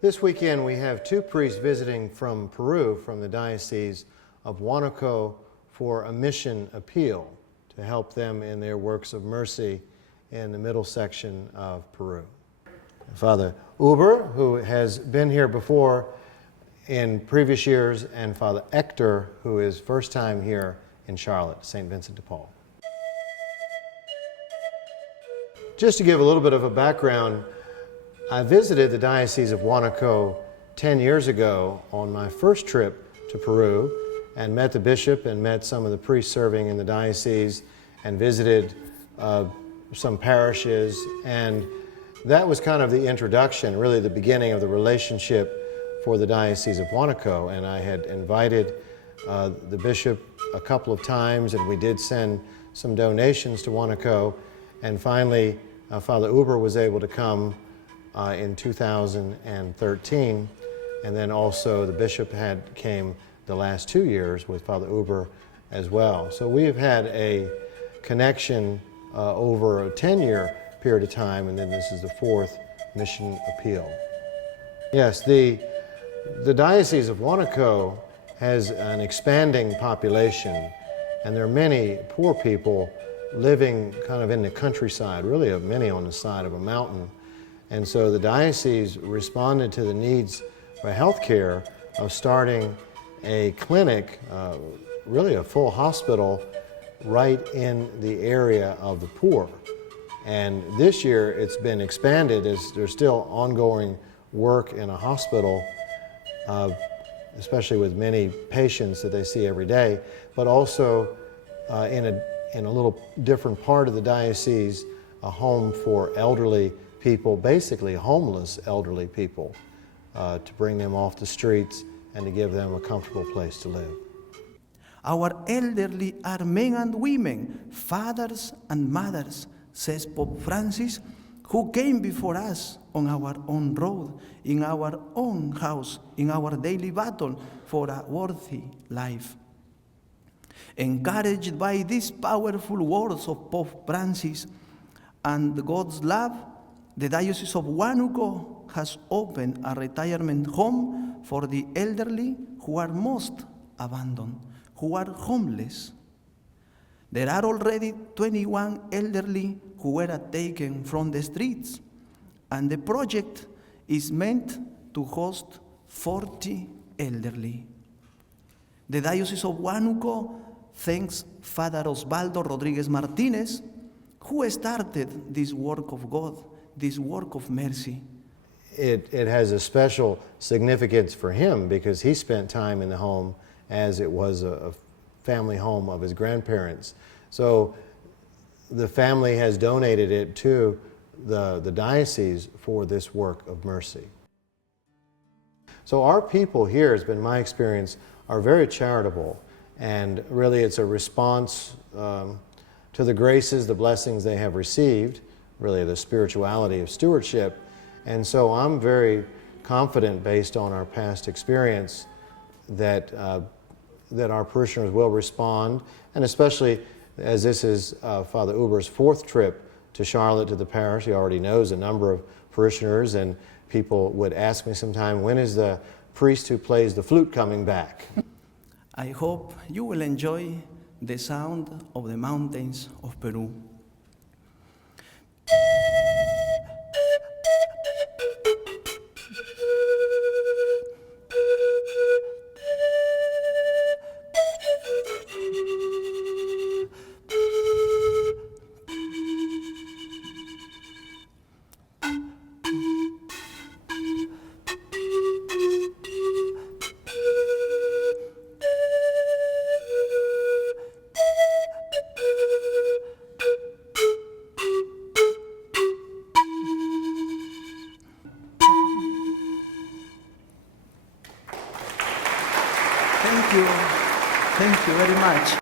This weekend we have two priests visiting from Peru, from the Diocese of Huanuco, for a mission appeal to help them in their works of mercy in the middle section of Peru. Father Uber, who has been here before in previous years, and Father Hector, who is first time here in Charlotte, St. Vincent de Paul. Just to give a little bit of a background, I visited the Diocese of Huanuco 10 years ago on my first trip to Peru, and met the bishop and met some of the priests serving in the diocese, and visited some parishes, and that was kind of the introduction, really the beginning of the relationship for the Diocese of Huanuco. And I had invited the bishop a couple of times, and we did send some donations to Huanuco, and finally Father Uber was able to come in 2013, and then also the bishop came the last 2 years with Father Uber as well. So we have had a connection over a 10-year period of time, and then this is the fourth mission appeal. Yes, the Diocese of Huanuco has an expanding population, and there are many poor people living kind of in the countryside, really many on the side of a mountain. And so the diocese responded to the needs for health care of starting a clinic, really a full hospital, right in the area of the poor. And this year it's been expanded as there's still ongoing work in a hospital, especially with many patients that they see every day, but also in a little different part of the diocese, a home for elderly people, basically homeless elderly people, to bring them off the streets and to give them a comfortable place to live. Our elderly are men and women, fathers and mothers, says Pope Francis, who came before us on our own road, in our own house, in our daily battle for a worthy life. Encouraged by these powerful words of Pope Francis and God's love, the Diocese of Huanuco has opened a retirement home for the elderly who are most abandoned, who are homeless. There are already 21 elderly who were taken from the streets, and the project is meant to host 40 elderly. The Diocese of Huanuco thanks Father Osvaldo Rodriguez Martinez, who started this work of God, this work of mercy. It has a special significance for him because he spent time in the home as it was a family home of his grandparents. So the family has donated it to the diocese for this work of mercy. So our people here, has been my experience, are very charitable, and really it's a response to the graces, the blessings they have received, really the spirituality of stewardship. And so I'm very confident, based on our past experience, that our parishioners will respond, and especially as this is Father Uber's fourth trip to Charlotte, to the parish. He already knows a number of parishioners, and people would ask me sometime, when is the priest who plays the flute coming back? I hope you will enjoy the sound of the mountains of Peru. Thank you very much.